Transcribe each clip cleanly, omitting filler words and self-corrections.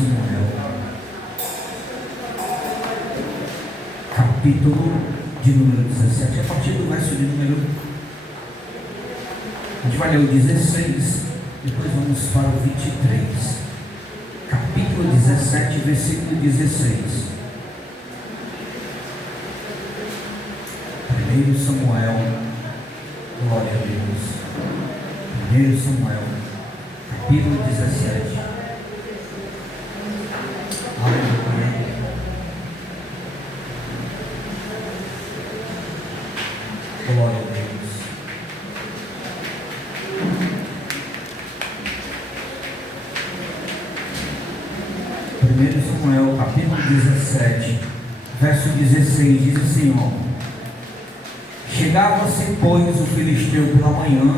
Samuel, capítulo de número 17, a partir do verso de número, a gente vai ler o 16, depois vamos para o 23, capítulo 17, versículo 16. 1 Samuel, glória a Deus. 1 Samuel, capítulo 17. Aleluia. Glória a Deus. Primeiro Samuel, capítulo 17, verso 16, diz assim, ó: chegava-se, pois, o filisteu pela manhã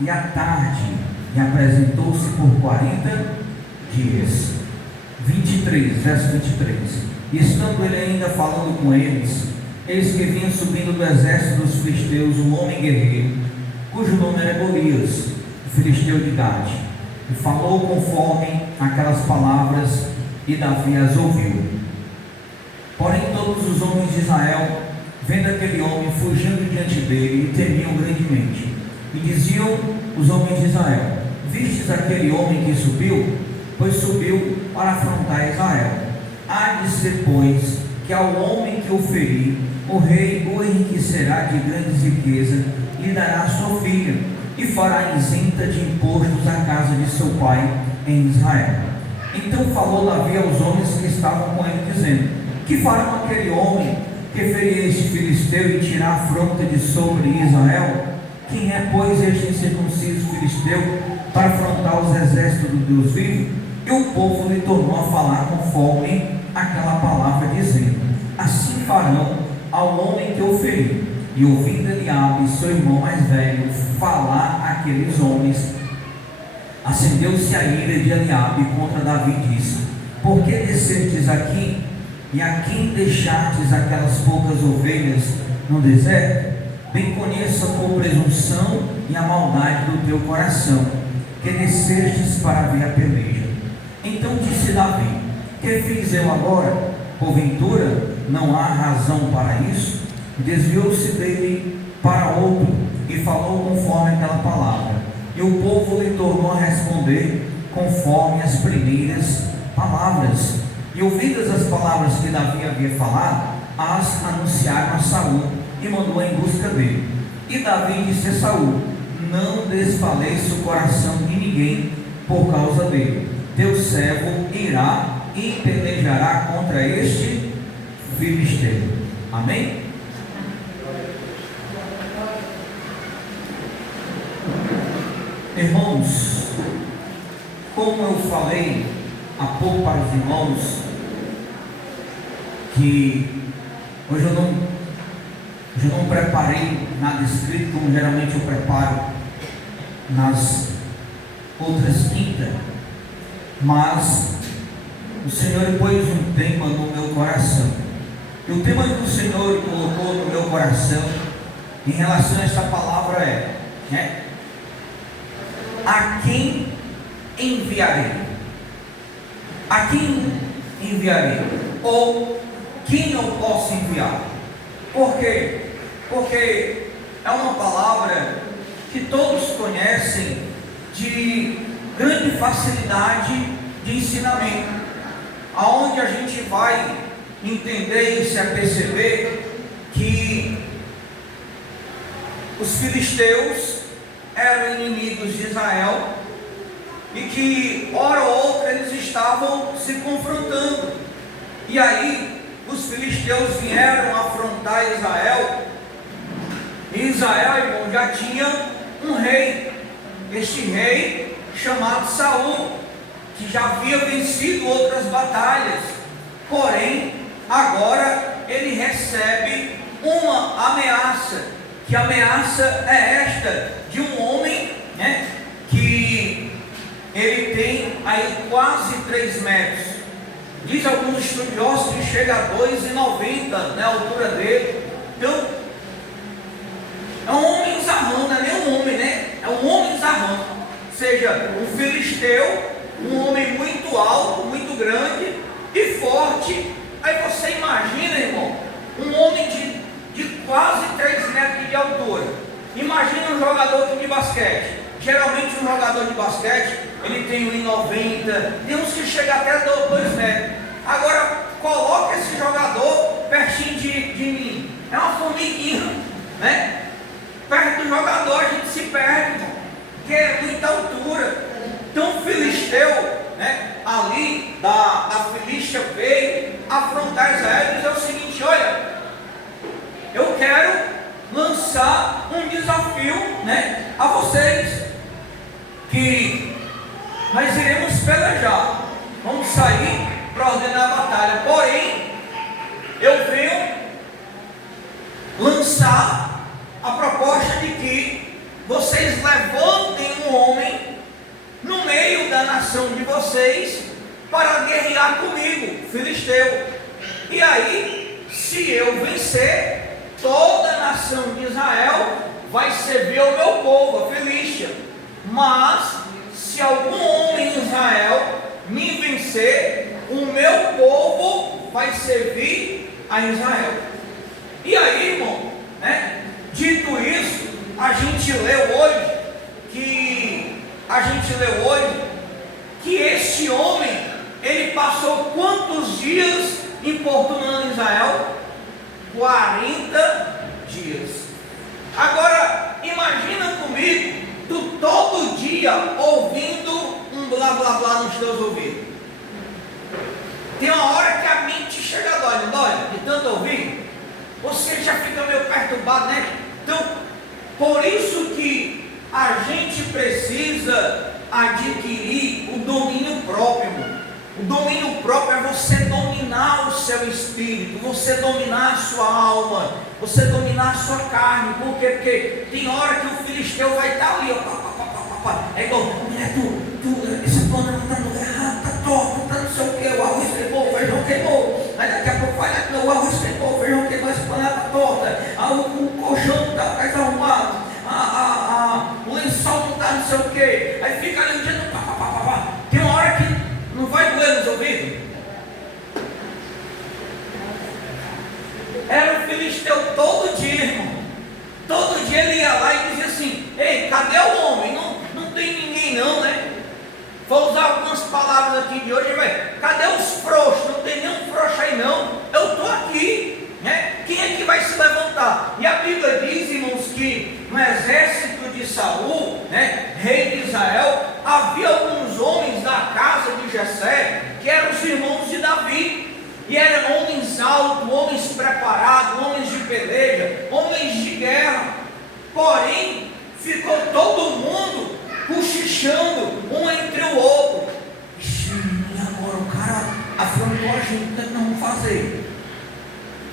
e à tarde, e apresentou-se por 40 dias. 23, verso 23. E estando ele ainda falando com eles, eis que vinha subindo do exército dos filisteus um homem guerreiro, cujo nome era Golias, o filisteu de Gade, e falou conforme aquelas palavras, e Davi as ouviu. Porém todos os homens de Israel, vendo aquele homem fugindo diante dele, temiam grandemente, e diziam os homens de Israel: vistes aquele homem que subiu? Pois subiu para afrontar Israel. Há de ser, pois, que ao homem que o ferir, o rei o enriquecerá de grandes riquezas, lhe dará a sua filha, e fará isenta de impostos a casa de seu pai em Israel. Então falou Davi aos homens que estavam com ele, dizendo: que farão aquele homem que ferir este filisteu e tirar a afronta de sobre Israel? Quem é, pois, este incircunciso filisteu para afrontar os exércitos do Deus vivo? E o povo lhe tornou a falar conforme aquela palavra, dizendo: assim farão ao homem que o ferir. E ouvindo Eliabe, seu irmão mais velho, falar àqueles homens, acendeu-se a ira de Eliabe contra Davi e disse: por que descestes aqui, e a quem deixastes aquelas poucas ovelhas no deserto? Bem conheço a tua presunção e a maldade do teu coração, que descestes para ver a peleja. Então disse Davi: que fiz eu agora? Porventura não há razão para isso? Desviou-se dele para outro e falou conforme aquela palavra. E o povo lhe tornou a responder conforme as primeiras palavras. E ouvidas as palavras que Davi havia falado, as anunciaram a Saul e mandou em busca dele. E Davi disse a Saul: não desfaleça o coração de ninguém por causa dele. Teu servo irá e pelejará contra este filisteu. Amém? Irmãos, como eu falei há pouco para os irmãos, que hoje eu não preparei nada escrito, como geralmente eu preparo nas outras quintas, mas o Senhor pôs um tema no meu coração, e o tema que o Senhor colocou no meu coração em relação a esta palavra é, a quem enviarei? A quem enviarei? Ou quem eu posso enviar? Por quê? Porque é uma palavra que todos conhecem, de grande facilidade de ensinamento, aonde a gente vai entender e se aperceber que os filisteus eram inimigos de Israel e que hora ou outra eles estavam se confrontando, e aí os filisteus vieram afrontar Israel, e Israel, irmão, já tinha um rei, este rei chamado Saul, que já havia vencido outras batalhas, porém agora ele recebe uma ameaça. Que ameaça é esta? De um homem, que ele tem aí quase 3 metros, diz alguns estudiosos que chega a 2,90 a altura dele. Então é um homem zarrão, não é nem um homem, é um homem zarrão, ou seja, um filisteu, um homem muito alto, muito grande, monte. Aí você imagina, irmão, um homem de quase 3 metros de altura. Imagina um jogador de basquete. Geralmente um jogador de basquete, ele tem 1,90, tem uns que chegam até 2 metros. Agora, coloca esse jogador pertinho de mim. É uma formiguinha, né? Perto do jogador a gente se perde, irmão, porque é muita altura. Então o filisteu, né, ali da Filístia veio afrontar Israel e dizer o seguinte: olha, eu quero lançar um desafio, né, a vocês, que nós iremos pelejar, vamos sair para ordenar a batalha, porém eu venho lançar a proposta de que vocês levantem um homem no meio da nação de vocês para guerrear comigo, filisteu. E aí, se eu vencer, toda a nação de Israel vai servir ao meu povo, a Filístia. Mas, se algum homem em Israel me vencer, o meu povo vai servir a Israel. E aí, irmão, né? Dito isso, a gente leu hoje que este homem, ele passou quantos dias importunando Israel? 40 dias. Agora, imagina comigo, tu todo dia ouvindo um blá blá blá nos teus ouvidos. Tem uma hora que a mente chega a dói, não dói? De tanto ouvir, você já fica meio perturbado, né? Então, por isso que a gente precisa adquirir o domínio próprio, irmão. O domínio próprio é você dominar o seu espírito, você dominar a sua alma, você dominar a sua carne. Por quê? Porque tem hora que o filisteu vai estar ali, ó, é igual, mulher, esse plano não está no lugar errado, está torto, está não sei o que, o arroz queimou, o feijão queimou. Aí daqui a pouco vai lá, o arroz queimou, o feijão queimou, esse plano está torta, o colchão está desarrumado, o lençol não está não sei o que. Aí fica ali o dia do pá. Tem uma hora que não vai doer nos ouvidos? Era o filisteu todo dia, irmão. Todo dia ele ia lá e dizia assim: ei, cadê o homem? Não tem ninguém não, né? Vou usar algumas palavras aqui de hoje, mas cadê os frouxos? Não tem nenhum frouxo aí não. Eu estou aqui, né? Quem é que vai se levantar? E a Bíblia diz, irmãos, que no exército de Saul, né, rei de Israel, havia alguns homens da casa de Jessé, que eram os irmãos de Davi, e eram homens altos, homens preparados, homens de peleja, homens de guerra. Porém, ficou todo mundo cochichando um entre o outro. E agora o cara afrontou a gente, o que nós vamos fazer?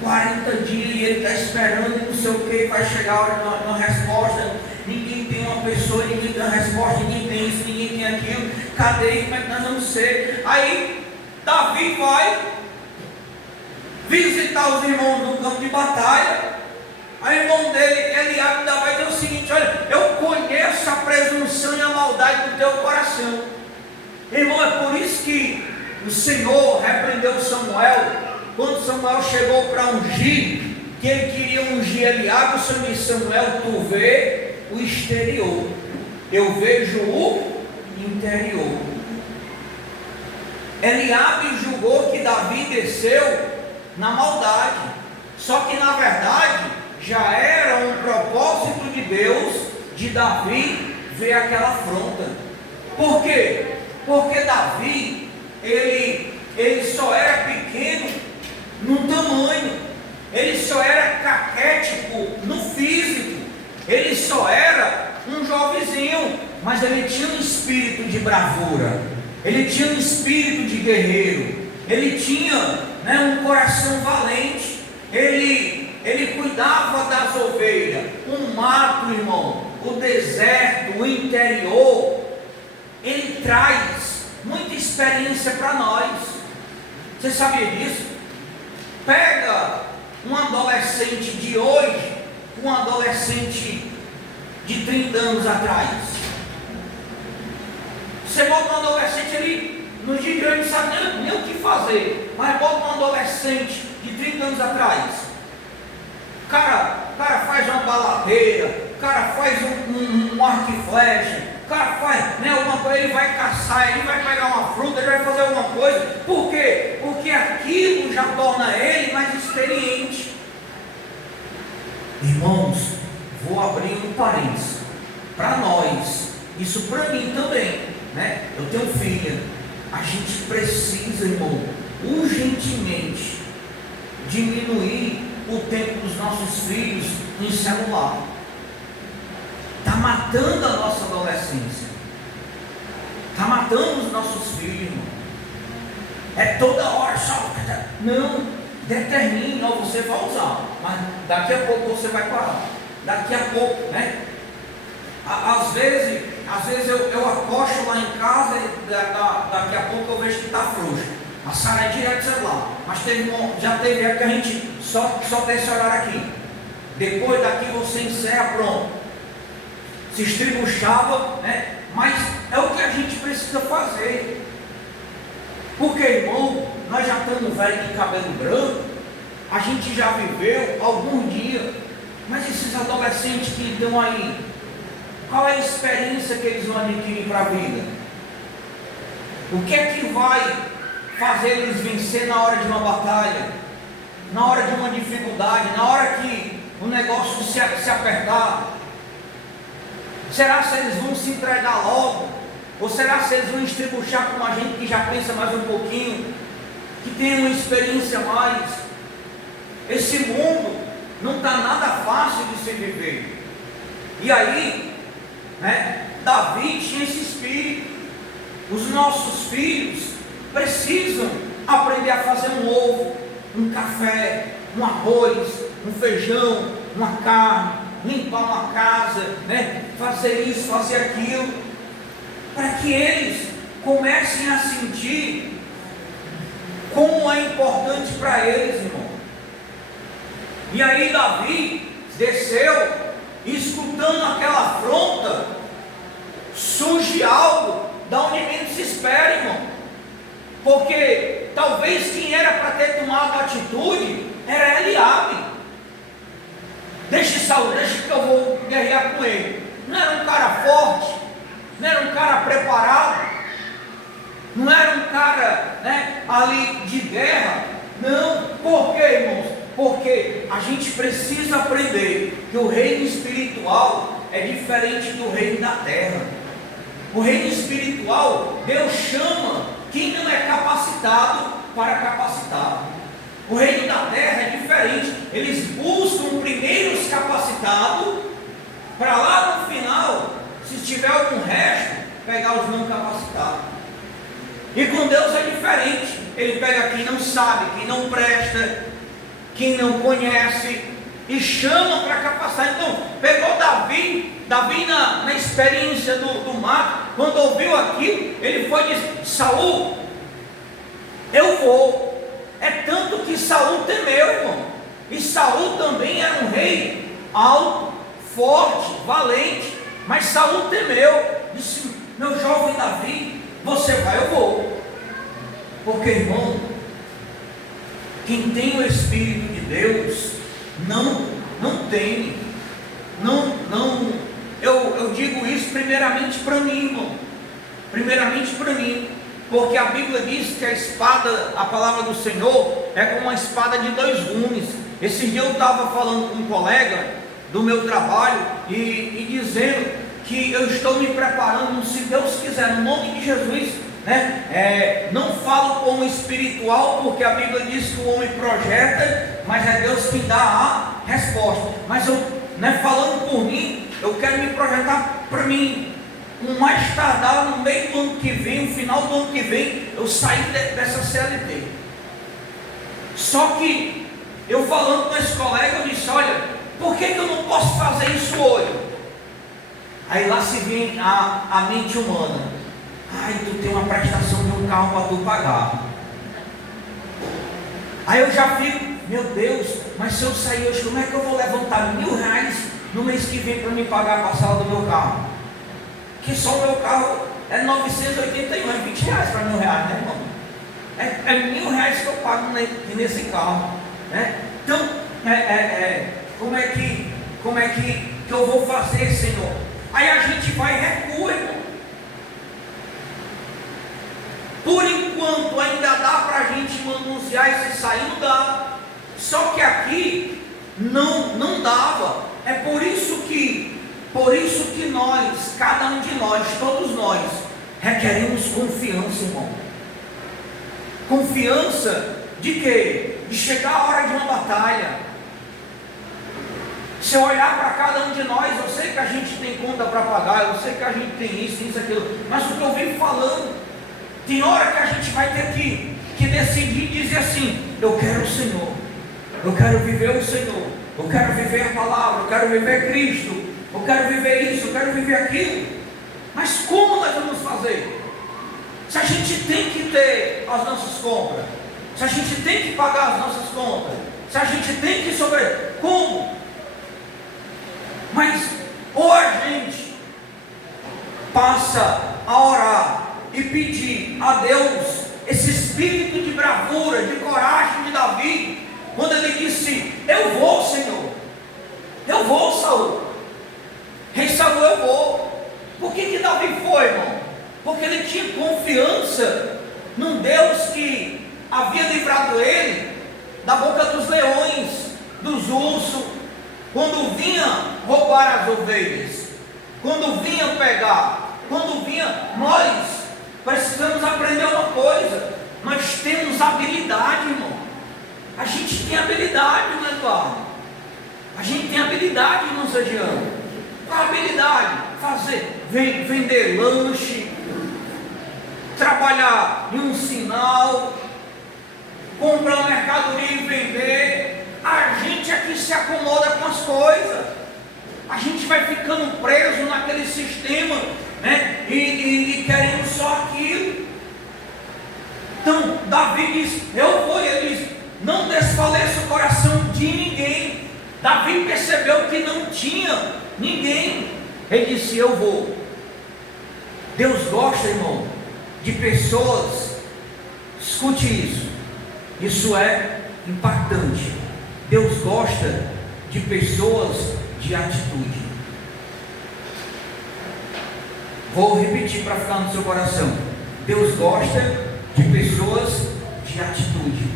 40 dias e ele está esperando e não sei o que, vai chegar a hora de uma resposta. Ninguém tem uma pessoa, ninguém tem uma resposta, ninguém tem isso, ninguém tem aquilo. Cadê? Como é que nós vamos ser? Aí Davi vai visitar os irmãos no campo de batalha. Aí o irmão dele, Eliabe, ainda vai dizer o seguinte: olha, eu conheço a presunção e a maldade do teu coração. Irmão, é por isso que o Senhor repreendeu Samuel. Quando Samuel chegou para ungir, que ele queria ungir Eliabe, o Senhor disse: Samuel, tu vê o exterior, eu vejo o interior. Eliabe julgou que Davi desceu na maldade, só que na verdade já era um propósito de Deus de Davi ver aquela afronta. Por quê? Porque Davi, ele só era pequeno no tamanho, ele só era caquético no físico, ele só era um jovenzinho, mas ele tinha um espírito de bravura, ele tinha um espírito de guerreiro, ele tinha, né, um coração valente, ele cuidava das ovelhas. O mato, irmão, o deserto, o interior, ele traz muita experiência para nós. Você sabia disso? Pega um adolescente de hoje, um adolescente de 30 anos atrás. Você bota um adolescente, no dia de hoje não sabe nem o que fazer, mas bota um adolescente de 30 anos atrás. O cara faz uma baladeira, o cara faz um arco e flecha, o cara faz, né, alguma coisa, ele vai caçar, ele vai pegar uma fruta, ele vai fazer alguma coisa. Por quê? Porque aquilo já torna ele mais experiente. Irmãos, vou abrir um parênteses para nós, isso para mim também, né? Eu tenho filha, a gente precisa, irmão, urgentemente diminuir o tempo dos nossos filhos em celular. Está matando a nossa adolescência, está matando os nossos filhos, irmão. É toda hora só. Não, determine, ó, você vai usar, mas daqui a pouco você vai parar. Daqui a pouco, né? Às vezes eu aposto lá em casa e daqui a pouco eu vejo que está frouxo. A Sara é direto celular. Mas já teve época que a gente só tem esse horário aqui. Depois daqui você encerra, pronto. Se estribuchava, né? Mas é o que a gente precisa fazer. Porque, irmão, nós já estamos velhos de cabelo branco, a gente já viveu algum dia, mas esses adolescentes que estão aí, qual é a experiência que eles vão adquirir para a vida? O que é que vai fazer eles vencer na hora de uma batalha, na hora de uma dificuldade, na hora que o negócio se apertar? Será se eles vão se entregar logo? Ou será se eles vão estribuchar com a gente que já pensa mais um pouquinho, que tem uma experiência a mais? Esse mundo não está nada fácil de se viver. E aí, né, Davi tinha esse espírito. Os nossos filhos precisam aprender a fazer um ovo, um café, um arroz, um feijão, uma carne, limpar uma casa, né, fazer isso, fazer aquilo, para que eles comecem a sentir como é importante para eles, irmão. E aí Davi desceu, escutando aquela afronta, surge algo da onde menos se espera, irmão. Porque talvez quem era para ter tomado a atitude era Eliabe. Deixa Saul, deixa que eu vou guerrear com ele. Não era um cara forte, não era um cara preparado, não era um cara, né, ali de guerra. Não, por quê, irmãos? Porque a gente precisa aprender que o reino espiritual é diferente do reino da terra. O reino espiritual, Deus chama quem não é capacitado para capacitar. O reino da terra é diferente. Eles buscam primeiro os capacitados, para lá no final, se tiver algum resto, pegar os não capacitados. E com Deus é diferente. Ele pega quem não sabe, quem não presta, quem não conhece, e chama para capacitar. Então, pegou Davi na experiência do mar, quando ouviu aquilo, ele foi e disse: Saul, eu vou. É tanto que Saul temeu, irmão. E Saul também era um rei alto, forte, valente, mas Saul temeu. Disse: meu jovem Davi, você vai, eu vou. Porque, irmão, quem tem o Espírito de Deus não tem, eu digo isso primeiramente para mim, irmão, primeiramente para mim, porque a Bíblia diz que a espada, a palavra do Senhor, é como uma espada de dois gumes. Esse dia eu estava falando com um colega do meu trabalho e dizendo que eu estou me preparando, se Deus quiser, no nome de Jesus, né? Não falo como espiritual, porque a Bíblia diz que o homem projeta, mas é Deus que dá a resposta. Mas eu, né, falando por mim, eu quero me projetar para mim, o mais tardar no meio do ano que vem, no final do ano que vem, eu sair dessa CLT. Só que eu falando com esse colega, eu disse: olha, por que eu não posso fazer isso hoje? Aí lá se vem a mente humana: ai, tu tem uma prestação de um carro para tu pagar. Aí eu já fico: meu Deus, mas se eu sair hoje, como é que eu vou levantar R$1.000 no mês que vem para me pagar a parcela do meu carro? Que só o meu carro é 981, é 20 reais para R$1.000, né, irmão? É R$1.000 que eu pago nesse carro, né? Então, como é que eu vou fazer, Senhor? Aí a gente vai e recua, irmão. Por enquanto ainda dá para a gente manusear esse sair, não dá. Só que aqui não dava. É por isso que nós, cada um de nós, todos nós, requeremos confiança, irmão. Confiança de quê? De chegar a hora de uma batalha. Se eu olhar para cada um de nós, eu sei que a gente tem conta para pagar, eu sei que a gente tem isso, aquilo, mas o que eu venho falando, tem hora que a gente vai ter que decidir e dizer assim: eu quero o Senhor, eu quero viver o Senhor, eu quero viver a palavra, eu quero viver Cristo, eu quero viver isso, eu quero viver aquilo. Mas como nós vamos fazer? Se a gente tem que ter as nossas compras, se a gente tem que pagar as nossas contas, se a gente tem que sobreviver, como? Mas ou a gente passa a orar e pedir a Deus esse espírito de bravura, de coragem de Davi, quando ele disse: eu vou, Senhor, eu vou, Saul, rei Saul, eu vou. Por que Davi foi, irmão? Porque ele tinha confiança num Deus que havia livrado ele da boca dos leões, dos ursos, quando vinha roubar as ovelhas, quando vinha pegar, quando vinha. Nós precisamos aprender uma coisa: nós temos habilidade, irmão. A gente tem habilidade, não é, Eduardo? A gente tem habilidade, irmão Sadiano. Qual a habilidade? Vender lanche, trabalhar em um sinal, comprar mercadoria e vender. A gente aqui se acomoda com as coisas. A gente vai ficando preso naquele sistema, né? E querendo só aquilo. Então Davi diz: eu vou. E ele diz: não desfaleça o coração de ninguém. Davi percebeu que não tinha ninguém. Ele disse: eu vou. Deus gosta, irmão, de pessoas. Escute isso. Isso é impactante. Deus gosta de pessoas de atitude. Vou repetir para ficar no seu coração. Deus gosta de pessoas de atitude.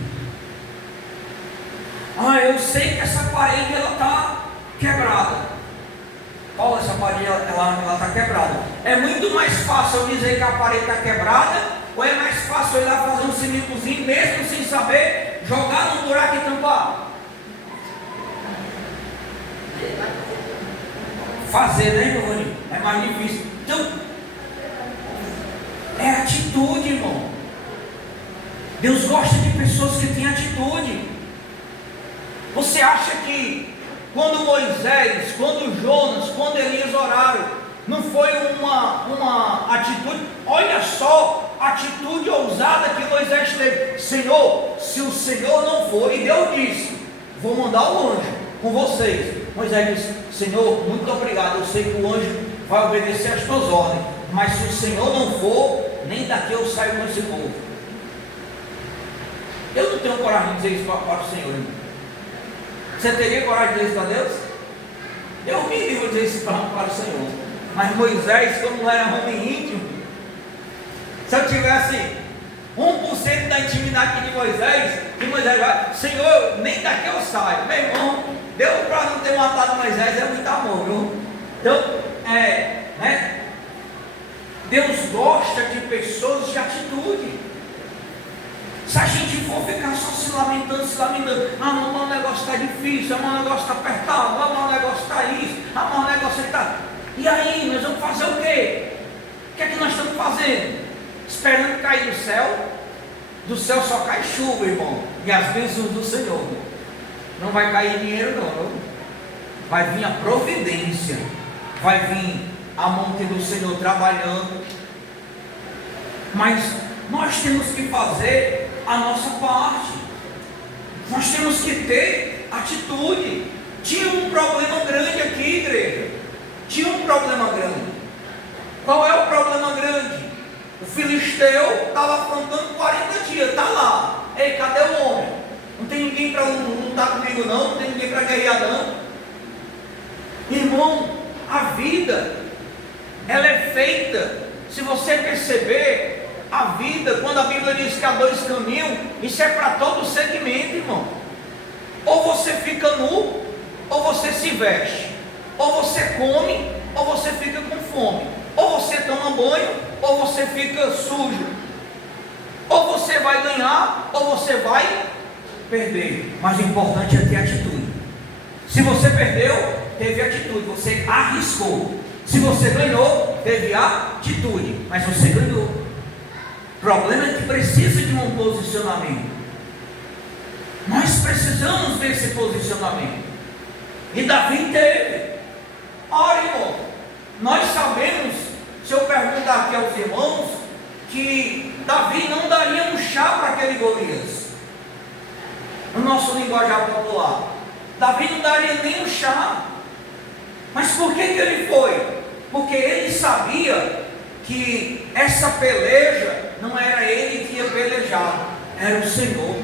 Eu sei que essa parede ela está quebrada. Paulo, essa parede ela está quebrada. É muito mais fácil eu dizer que a parede está quebrada, ou é mais fácil eu ir lá fazer um cimitozinho, mesmo sem saber, jogar num buraco e tampar? Fazer, né, irmão? É mais difícil. Então, é atitude, irmão. Deus gosta de pessoas que têm atitude. Você acha que quando Moisés, quando Jonas, quando Elias oraram, não foi uma atitude? Olha só a atitude ousada que Moisés teve. Senhor, se o Senhor não for, e Deus disse: vou mandar o anjo com vocês. Moisés disse: Senhor, muito obrigado, eu sei que o anjo vai obedecer às tuas ordens, mas se o Senhor não for, nem daqui eu saio com esse povo. Eu não tenho coragem de dizer isso para o Senhor, irmão. Você teria coragem de dizer isso para Deus? Eu me livro de dizer isso para o Senhor. Mas Moisés, como não era homem íntimo, se eu tivesse 1% da intimidade de Moisés, que Moisés vai: Senhor, nem daqui eu saio. Meu irmão, deu para não ter matado Moisés, é muito amor, viu? Então, né? Deus gosta de pessoas de atitude. Se a gente for ficar só se lamentando, mas o negócio está difícil, mas o negócio está apertado, mas o negócio está isso, mas o negócio está. E aí, nós vamos fazer o quê? O que é que nós estamos fazendo? Esperando cair do céu? Do céu só cai chuva, irmão, e as bênçãos do Senhor. Não vai cair dinheiro, não. Vai vir a providência, vai vir a mão do Senhor trabalhando. Mas nós temos que fazer a nossa parte. Nós temos que ter atitude. Tinha um problema grande aqui, igreja. Tinha um problema grande. Qual é o problema grande? O filisteu estava afrontando 40 dias, está lá. Ei, cadê o homem? Não tem ninguém para lutar comigo não, não tem ninguém para guerrear não. Irmão, a vida, ela é feita, se você perceber, a vida, quando a Bíblia diz que há dois caminhos, isso é para todo segmento, irmão. Ou você fica nu, ou você se veste. Ou você come, ou você fica com fome. Ou você toma banho, ou você fica sujo. Ou você vai ganhar, ou você vai perder. Mas o importante é ter atitude. Se você perdeu, teve atitude, você arriscou. Se você ganhou, teve atitude, Mas você ganhou. O problema é que precisa de um posicionamento. nós precisamos desse posicionamento. E Davi teve. Ora, irmão, nós sabemos, se eu perguntar aqui aos irmãos, que Davi não daria um chá para aquele Golias. No nosso linguajar popular, Davi não daria nem um chá. Mas por que ele foi? Porque ele sabia que essa peleja não era ele que ia pelejar, era o Senhor.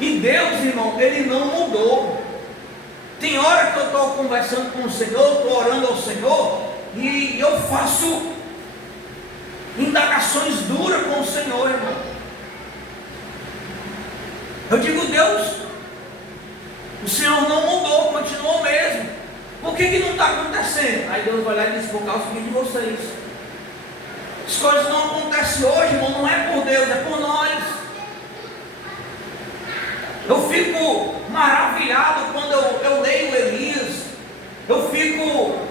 E Deus, irmão, Ele não mudou. Tem hora que eu estou conversando com o Senhor, estou orando ao Senhor, e eu faço indagações duras com o Senhor, irmão. Eu digo, Deus, o Senhor não mudou, continuou o mesmo. Por que não está acontecendo? Aí Deus vai lá e diz, por causa de vocês. As coisas não acontecem hoje, irmão, não é por Deus, é por nós. Eu fico maravilhado quando eu leio Elias. Eu fico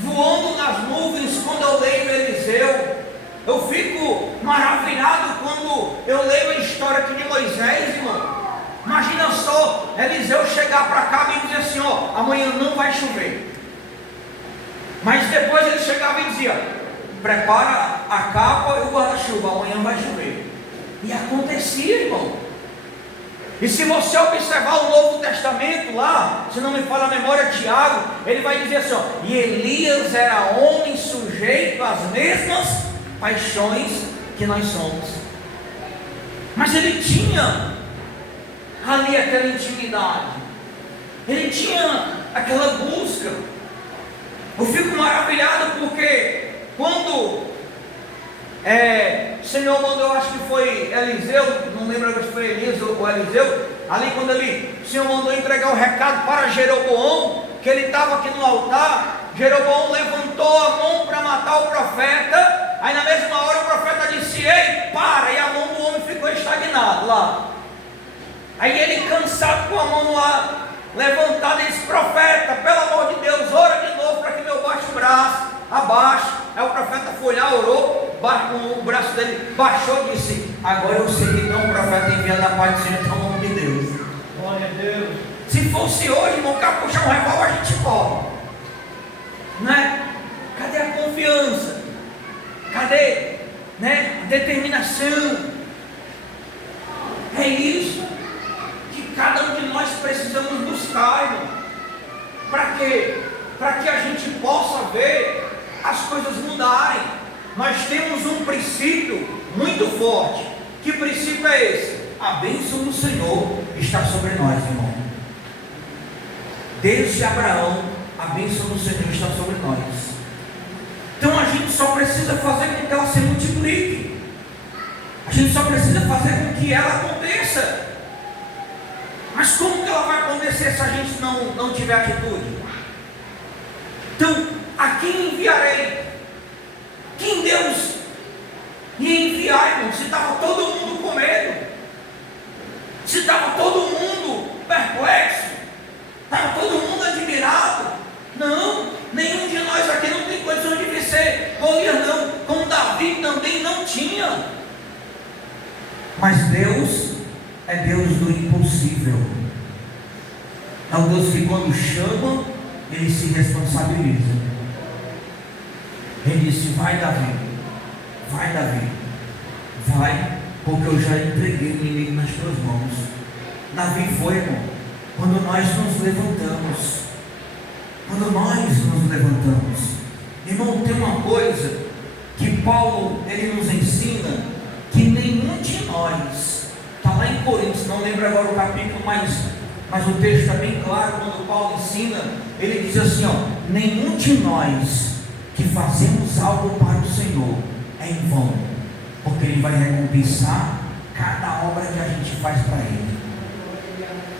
voando nas nuvens quando eu leio Eliseu. Eu fico maravilhado quando eu leio a história aqui de Moisés, irmão. Imagina só, Eliseu chegar para cá e dizer assim, ó, amanhã não vai chover. Mas depois ele chegava e dizia, prepara a capa e o guarda-chuva, amanhã vai chover. E acontecia, irmão. E se você observar o Novo Testamento lá, se não me falha a memória, Tiago, ele vai dizer assim, ó, e Elias era homem sujeito às mesmas paixões que nós somos. Mas ele tinha ali aquela intimidade, ele tinha aquela busca. Eu fico maravilhado porque quando o Senhor mandou, acho que foi Eliseu, não lembro se foi Elias ou Eliseu, ali quando o Senhor mandou entregar o recado para Jeroboão, que ele estava aqui no altar, Jeroboão levantou a mão para matar o profeta, aí na mesma hora o profeta disse, ei, para, e a mão do homem ficou estagnada lá. Aí ele, cansado com a mão lá levantada, disse, profeta, pelo amor de Deus, ora de novo para que meu baixo braço abaixo. Aí o profeta foi lá, orou, o braço dele baixou e disse, agora eu sei que não, o profeta enviado da parte do Senhor, então, no nome de Deus. Glória a Deus. Se fosse hoje, irmão, o cara puxar um revólver, a gente morre, né? Cadê a confiança? Cadê, né, a determinação? É isso que cada um de nós precisamos buscar, irmão. Para quê? Para que a gente possa ver as coisas mudarem. Nós temos um princípio muito forte. Que princípio é esse? A bênção do Senhor está sobre nós, irmão. Desde Abraão, a bênção do Senhor está sobre nós. Então a gente só precisa fazer com que ela se multiplique. A gente só precisa fazer com que ela aconteça. Mas como que ela vai acontecer se a gente não tiver atitude? Então, a quem enviarei? Quem Deus ia enviar, irmão? Se estava todo mundo com medo, se estava todo mundo perplexo, estava todo mundo admirado. Não, nenhum de nós aqui não tem condição de vencer Golias, não. Como Davi também não tinha. Mas Deus é Deus do impossível. É um Deus que quando chama, Ele se responsabiliza. Ele disse, vai Davi, vai, porque eu já entreguei o inimigo nas tuas mãos. Davi foi, irmão, quando nós nos levantamos. Irmão, tem uma coisa que Paulo ele nos ensina que nenhum de nós, está lá em Coríntios, não lembro agora o capítulo, mas o texto está bem claro quando Paulo ensina, ele diz assim, ó, nenhum de nós que fazemos algo para o Senhor é em vão, porque Ele vai recompensar cada obra que a gente faz para Ele.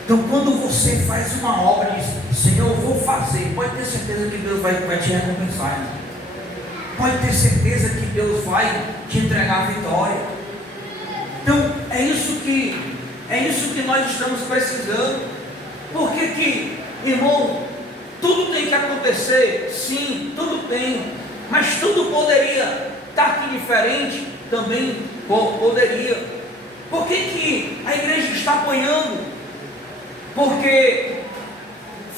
Então quando você faz uma obra e diz, Senhor, eu vou fazer, pode ter certeza que Deus vai te recompensar, irmão. Pode ter certeza que Deus vai te entregar a vitória. Então é isso que nós estamos precisando. Por que, irmão, tudo tem que acontecer? Sim, tudo tem, mas tudo poderia estar aqui diferente? Também poderia. Por que a igreja está apanhando? Porque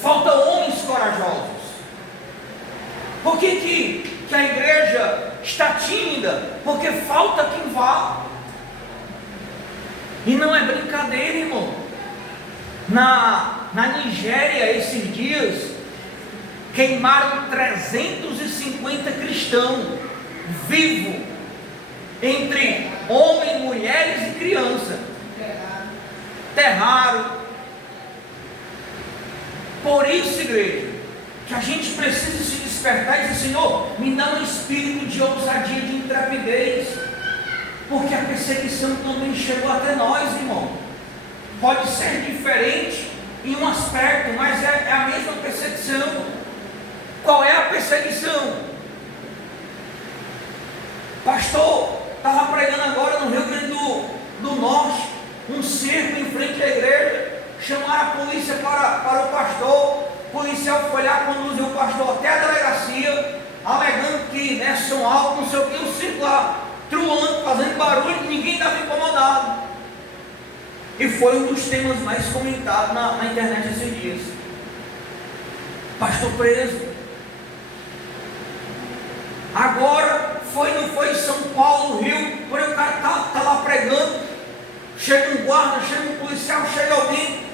falta homens corajosos. Por que a igreja está tímida? Porque falta quem vá. E não é brincadeira, irmão. Na Nigéria, esses dias, queimaram 350 cristãos vivos, entre homens, mulheres e crianças. Enterraram. Por isso, igreja, que a gente precisa se despertar e dizer, Senhor, me dá um espírito de ousadia, de intrepidez, porque a perseguição também chegou até nós, irmão. Pode ser diferente em um aspecto, mas é a mesma perseguição. Qual é a perseguição? Pastor, estava pregando agora no Rio Grande do Norte, um cerco em frente à igreja, chamaram a polícia para o pastor, o policial foi lá, conduziu o pastor até a delegacia, alegando que som alto, não sei o que, o circo lá, truando, fazendo barulho, ninguém estava incomodado. E foi um dos temas mais comentados na internet esses dias. Pastor preso. Agora não foi São Paulo, Rio, porém o cara está lá pregando, chega um guarda, chega um policial, chega alguém,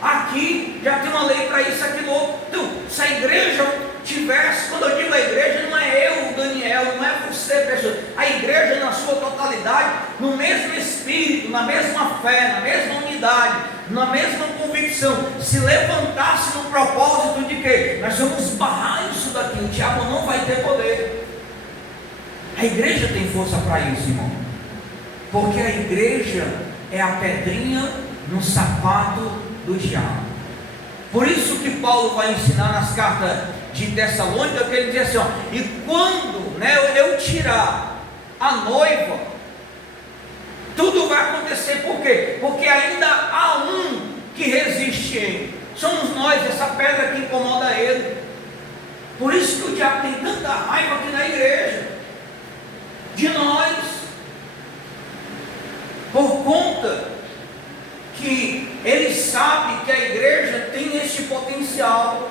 aqui já tem uma lei para isso, aquilo outro. Então, se a igreja tivesse, quando eu digo a igreja, não é eu, Daniel, não é você, pessoa, a igreja na sua totalidade, no mesmo espírito, na mesma fé, na mesma unidade, na mesma convicção, se levantasse no propósito de que nós vamos barrar isso daqui, o diabo não vai ter poder. A igreja tem força para isso, irmão, porque a igreja é a pedrinha no sapato do diabo. Por isso que Paulo vai ensinar nas cartas de Tessalônica, que ele diz assim, ó, e quando eu tirar a noiva, tudo vai acontecer. Por quê? Porque ainda há um que resiste ele, somos nós, essa pedra que incomoda ele. Por isso que o diabo tem tanta raiva aqui na igreja de nós, por conta que ele sabe que a igreja tem esse potencial,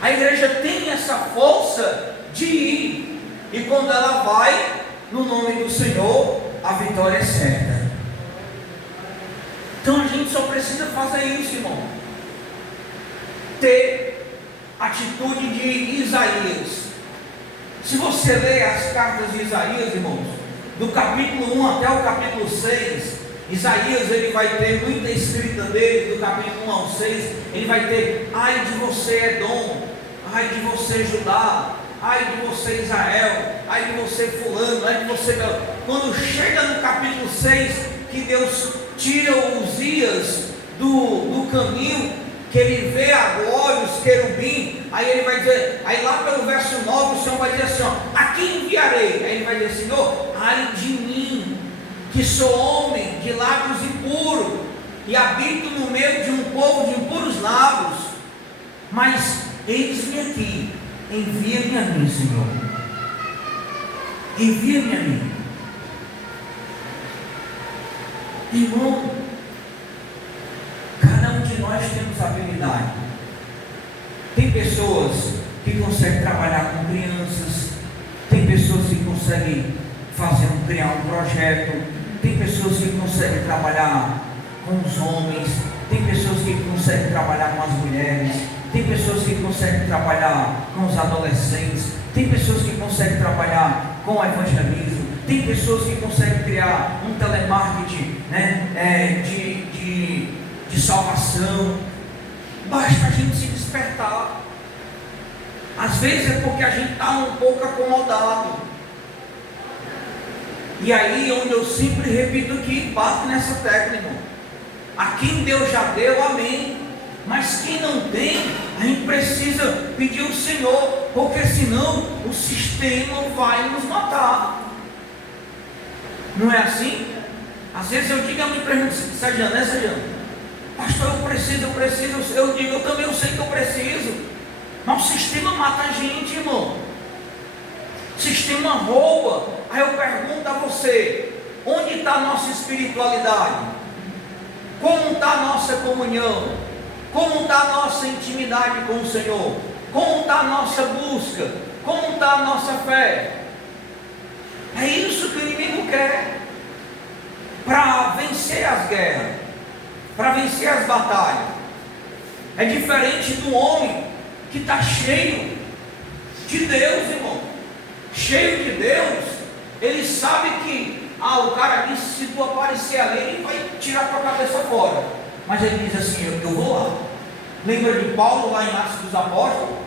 a igreja tem essa força de ir, e quando ela vai, no nome do Senhor, a vitória é certa. Então a gente só precisa fazer isso, irmão, ter atitude de Isaías. Se você ler as cartas de Isaías, irmãos, do capítulo 1 até o capítulo 6, Isaías ele vai ter muita escrita dele, do capítulo 1 ao 6, ele vai ter, ai de você Edom, ai de você Judá, ai de você Israel, ai de você fulano, ai de você... Quando chega no capítulo 6, que Deus tira Uzias do caminho, que ele vê a glória, os querubim, aí ele vai dizer, aí lá pelo verso 9, o Senhor vai dizer assim, ó, a quem enviarei? Aí ele vai dizer, Senhor, ai de mim, que sou homem de lábios impuros, e habito no meio de um povo de impuros lábios, mas eis-me aqui, envia-me a mim, Senhor, envia-me a mim. Irmão, cada um de nós temos habilidade. Tem pessoas que conseguem trabalhar com crianças, tem pessoas que conseguem criar um projeto, tem pessoas que conseguem trabalhar com os homens, tem pessoas que conseguem trabalhar com as mulheres, tem pessoas que conseguem trabalhar com os adolescentes, tem pessoas que conseguem trabalhar com evangelismo, tem pessoas que conseguem criar um telemarketing, né, de salvação. Basta a gente se despertar. Às vezes é porque a gente está um pouco acomodado. E aí onde eu sempre repito aqui, bato nessa tecla, irmão. A quem Deus já deu, amém. Mas quem não tem, a gente precisa pedir ao Senhor, porque senão o sistema vai nos matar. Não é assim? Às vezes eu digo a mim, Sérgio, né, Sérgio? Pastor, eu preciso. Eu digo, eu também sei que eu preciso. Mas o sistema mata a gente, irmão. O sistema rouba. Aí eu pergunto a você: onde está a nossa espiritualidade? Como está a nossa comunhão? Como está a nossa intimidade com o Senhor? Como está a nossa busca? Como está a nossa fé? É isso que o inimigo quer, para vencer as guerras, para vencer as batalhas. É diferente do homem que está cheio de Deus, irmão. Cheio de Deus, ele sabe que o cara disse: se tu aparecer ali, ele vai tirar tua cabeça fora. Mas ele diz assim: eu vou lá. Lembra de Paulo lá em Atos dos Apóstolos?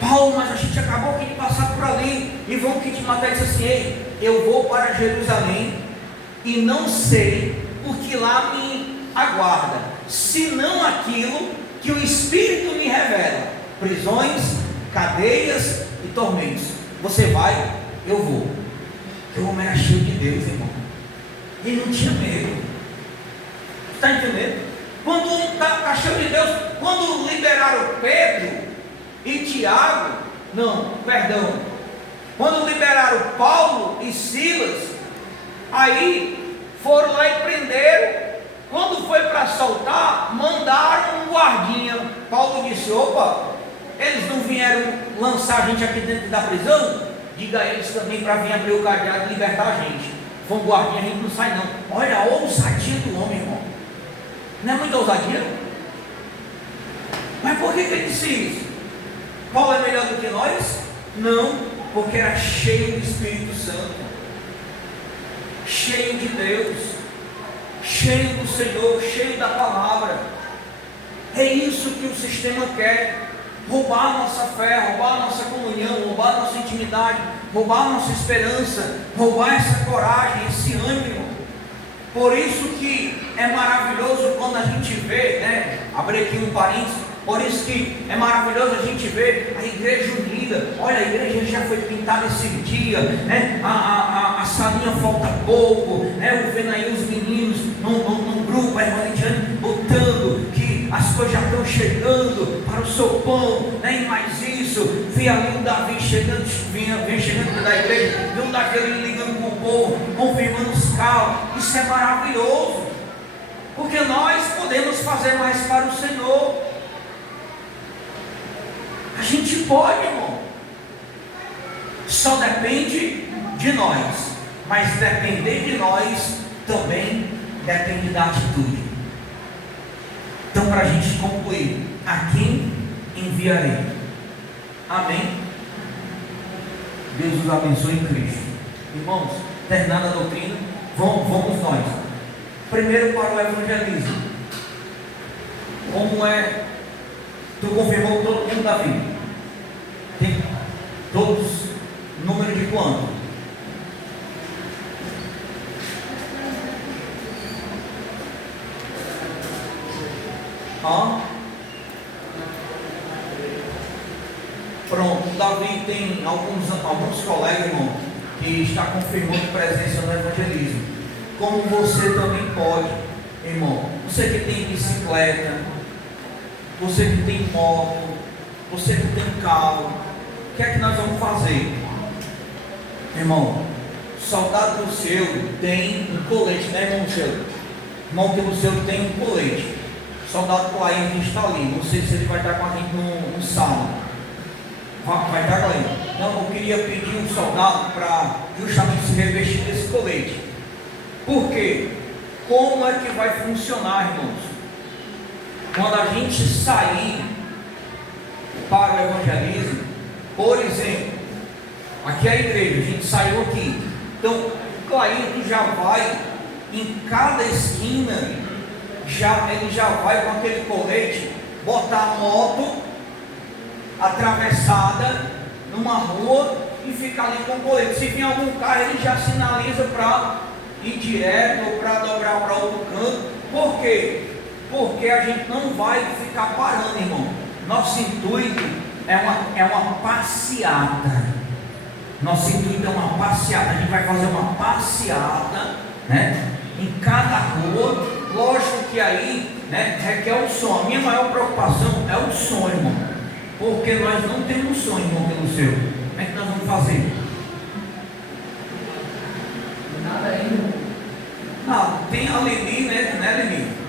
Paulo, mas a gente acabou de passar por ali e vão que te matar. Ele disse assim: ei, eu vou para Jerusalém e não sei o que lá me aguarda, senão aquilo que o Espírito me revela: prisões, cadeias e tormentos. Você vai? Eu vou. O homem era cheio de Deus, irmão. Ele não tinha medo. Está entendendo? Quando um está cheio de Deus, quando liberaram Pedro e Tiago, quando liberaram Paulo e Silas, aí foram lá e prenderam. Quando foi para soltar, mandaram um guardinha. Paulo disse: opa, eles não vieram lançar a gente aqui dentro da prisão? Diga a eles também para vir abrir o cadeado e libertar a gente. Foi um guardinha, a gente não sai não. Olha a ousadia do homem, irmão. Não é muita ousadia? Mas por que ele disse isso? Paulo é melhor do que nós? Não, porque era cheio do Espírito Santo, cheio de Deus, cheio do Senhor, cheio da palavra. É isso que o sistema quer: roubar a nossa fé, roubar a nossa comunhão, roubar a nossa intimidade, roubar a nossa esperança, roubar essa coragem, esse ânimo. Por isso que é maravilhoso quando a gente vê, abrir aqui um parênteses, por isso que é maravilhoso a gente ver a igreja unida. Olha, a igreja já foi pintada esse dia, a salinha falta pouco, eu vendo aí os meninos num grupo, a irmã Lidiane botando que as coisas já estão chegando para o sopão, e mais isso, vi ali o Davi chegando, vem chegando da igreja, vi o Davi ali ligando com o povo, confirmando os carros. Isso é maravilhoso, porque nós podemos fazer mais para o Senhor. A gente pode, irmão. Só depende de nós. Mas depender de nós também depende da atitude. Então, para a gente concluir, a quem enviarei? Amém? Deus os abençoe em Cristo. Irmãos, terminada a doutrina, vamos nós. Primeiro para o evangelismo. Como é? Tu confirmou todo mundo, Davi? Tem todos, número de quanto? Pronto, Davi tem alguns colegas, irmão, que está confirmando presença no evangelismo. Como você também pode, irmão. Você que tem bicicleta, você que tem moto, você que tem carro, o que é que nós vamos fazer? Irmão, soldado do seu tem um colete, né, irmão seu? Irmão que do seu tem um colete. Soldado Clay, a gente está ali. Não sei se ele vai estar com a gente no salão. Vai estar ali. Então eu queria pedir um soldado para justamente se revestir desse colete. Por quê? Como é que vai funcionar, irmãos? Quando a gente sair para o evangelismo, Por exemplo, aqui é a igreja, a gente saiu aqui. Então, o Clailton já vai em cada esquina, ele já vai com aquele colete, botar a moto atravessada numa rua e ficar ali com o colete. Se vir algum carro, ele já sinaliza para ir direto ou para dobrar para outro canto. Por quê? Porque a gente não vai ficar parando, irmão. Nosso intuito é uma passeata. Nosso intuito é uma passeata. A gente vai fazer uma passeata, né, em cada rua. Lógico que aí, né, requer o som. A minha maior preocupação é o som, irmão. Porque nós não temos som, irmão, pelo seu. Como é que nós vamos fazer? Nada ainda. Ah, tem a Lili, né, Lili?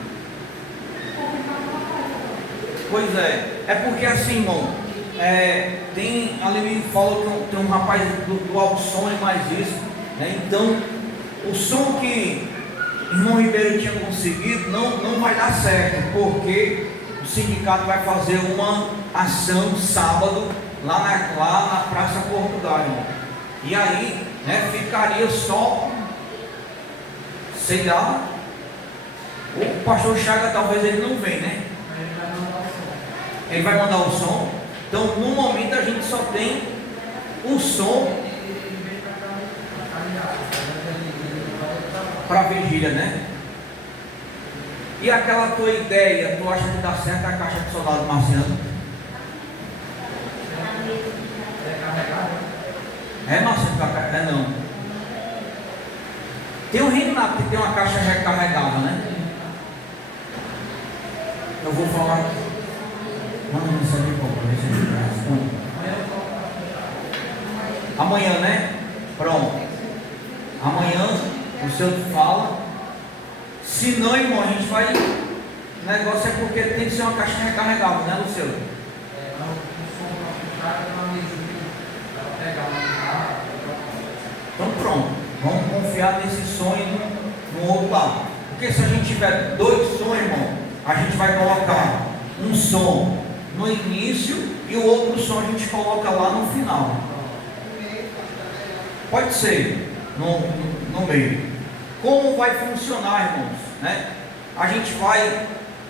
Pois é porque assim, irmão, tem, a Lili falou que tem um rapaz do alto som e mais isso, né? Então, o som que o irmão Ribeiro tinha conseguido não vai dar certo, porque o sindicato vai fazer uma ação sábado lá na Praça Portugal, irmão. E aí, né, ficaria só, sei lá, o pastor Chaga talvez ele não vem, né? Ele vai mandar o som. Então, no momento a gente só tem o som para a vigília, né? E aquela tua ideia, tu acha que dá certo a caixa de soldado marciano? Marciano? Não. Tem um Renato que tem uma caixa recarregável, né? Eu vou falar. Não sabia qual para ver se ele traz. Amanhã, né? Pronto. Amanhã o senhor fala. Se não, irmão, a gente vai. O negócio é porque tem que ser uma caixa recarregável, né, Luciano? Então pronto. Vamos confiar nesse sonho no outro lado. Porque se a gente tiver dois sons, irmão, a gente vai colocar um som no início e o outro som a gente coloca lá no final. Pode ser no meio. Como vai funcionar, irmãos? Né? A gente vai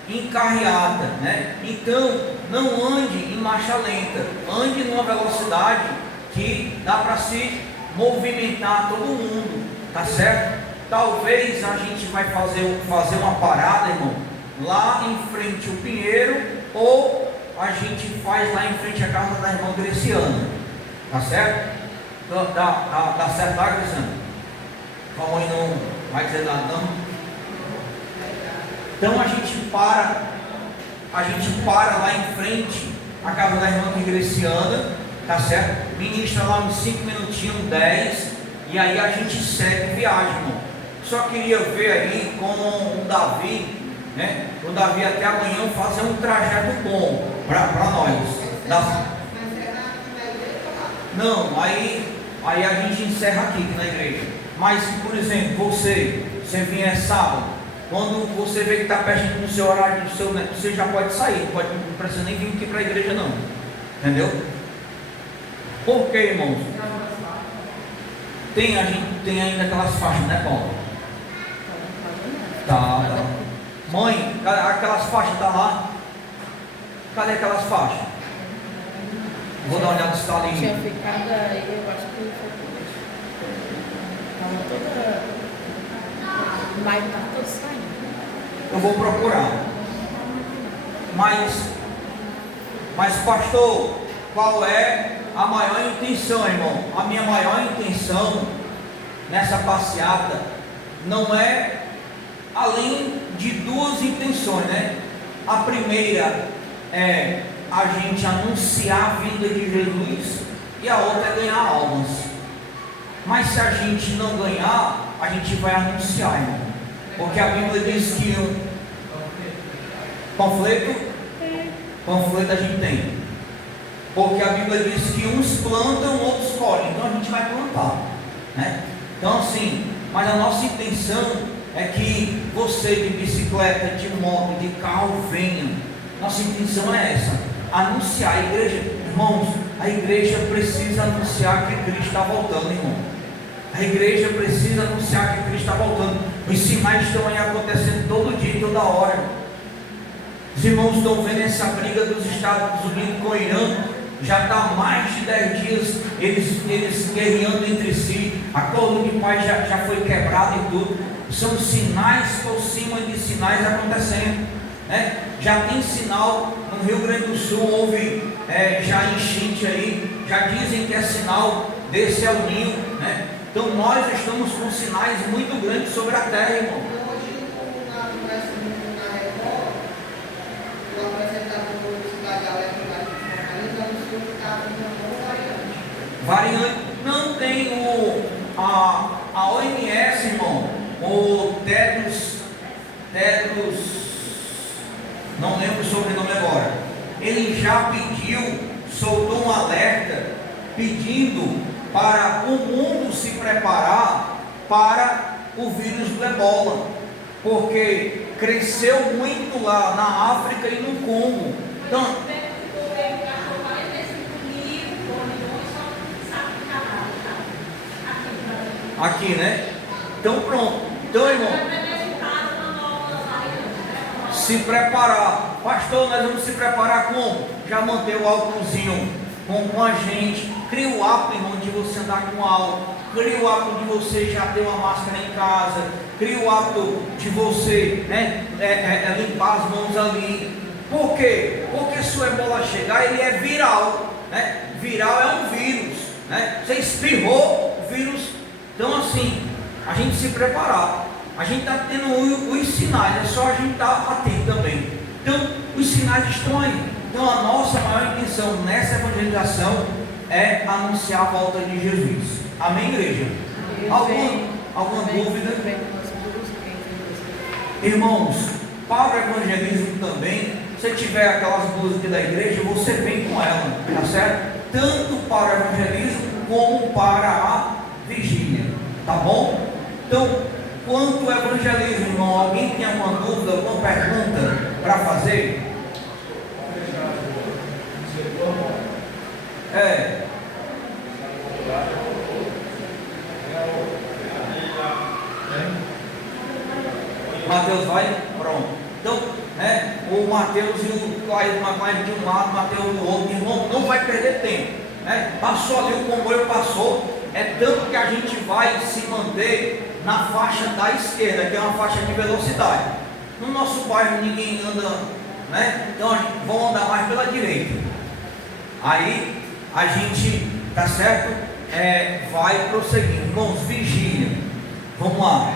em carreata, né? Então não ande em marcha lenta, ande numa velocidade que dá para se movimentar todo mundo, tá certo? Talvez a gente vai fazer uma parada, irmão, lá em frente ao Pinheiro, ou a gente faz lá em frente à casa da irmã Greciana, tá certo? Dá certo lá, Greciana? A mãe não vai dizer nada, não? Então a gente para lá em frente à casa da irmã Greciana, tá certo? Ministra lá uns 5 minutinhos, 10, e aí a gente segue viagem, irmão. Só queria ver aí como o Davi, né? O Davi até amanhã fazer um trajeto bom para nós. Não, aí a gente encerra aqui na igreja. Mas, por exemplo, você vier sábado, quando você vê que está perto do seu horário, você já pode sair, não precisa nem vir aqui para a igreja não. Entendeu? Por quê, irmãos? A gente tem ainda aquelas faixas, né, Paulo? Tá. Mãe, aquelas faixas tá lá. Cadê aquelas faixas? Vou dar uma olhada se está ali. Tinha ficado aí, eu acho que estava toda. Mas está todo saindo. Eu vou procurar. Mas pastor, qual é a maior intenção, irmão? A minha maior intenção nessa passeata não é além de duas intenções, né? A primeira é a gente anunciar a vinda de Jesus e a outra é ganhar almas. Mas se a gente não ganhar, a gente vai anunciar, irmão. Porque a Bíblia diz que panfleto a gente tem. Porque a Bíblia diz que uns plantam, outros colhem. Então a gente vai plantar, né? Então assim, mas a nossa intenção é que você de bicicleta, de moto, de carro venha. Nossa intenção é essa: anunciar a igreja. Irmãos, A igreja precisa anunciar que Cristo está voltando, irmão. A igreja precisa anunciar que Cristo está voltando. Os sinais estão aí acontecendo todo dia e toda hora. Os irmãos estão vendo essa briga dos Estados Unidos com o Irã. Já está há mais de 10 dias eles guerreando entre si. A coluna de paz já foi quebrada e tudo. São sinais por cima de sinais acontecendo, né? Já tem sinal no Rio Grande do Sul, houve já enchente aí. Já dizem que é sinal desse El Ninho, né? Então nós estamos com sinais muito grandes sobre a terra, irmão. Hoje, na Record, o apresentador do Cidade Alerta lá de Fortaleza anunciou que estava com uma variante. Não tem a OMS, irmão, o Tedros, não lembro o sobrenome agora. Ele já soltou um alerta pedindo para o mundo se preparar para o vírus do Ebola, porque cresceu muito lá na África e no Congo. Então, aqui, né? Então pronto. Então, irmão, se preparar. Pastor, nós vamos se preparar como? Já manter o álcoolzinho com a gente. Cria o hábito, irmão, de você andar com álcool. Cria o hábito de você já ter uma máscara em casa. Cria o hábito de você, né, limpar as mãos ali. Por quê? Porque se o Ebola chegar, ele é viral, né? Viral é um vírus, né? Você espirrou, o vírus. Então assim, a gente se preparar. A gente está tendo os sinais, é só a gente estar atento também. Então, os sinais estão aí. Então, a nossa maior intenção nessa evangelização é anunciar a volta de Jesus. Amém, igreja? Alguma dúvida? Irmãos, para o evangelismo também, se tiver aquelas músicas da igreja, você vem com ela, tá certo? Tanto para o evangelismo como para a vigília, tá bom? Então, quanto ao evangelismo, irmão, alguém tem alguma dúvida, alguma pergunta para fazer? Mateus vai? Pronto. Então, o Mateus e o Cláudio de um lado, o Mateus do outro, irmão, não vai perder tempo, né? Passou ali, o comboio passou. É tanto que a gente vai se manter na faixa da esquerda, que é uma faixa de velocidade. No nosso bairro ninguém anda, né? Então vão andar mais pela direita. Aí a gente, tá certo? Vai prosseguindo. Irmãos, vigília. Vamos lá.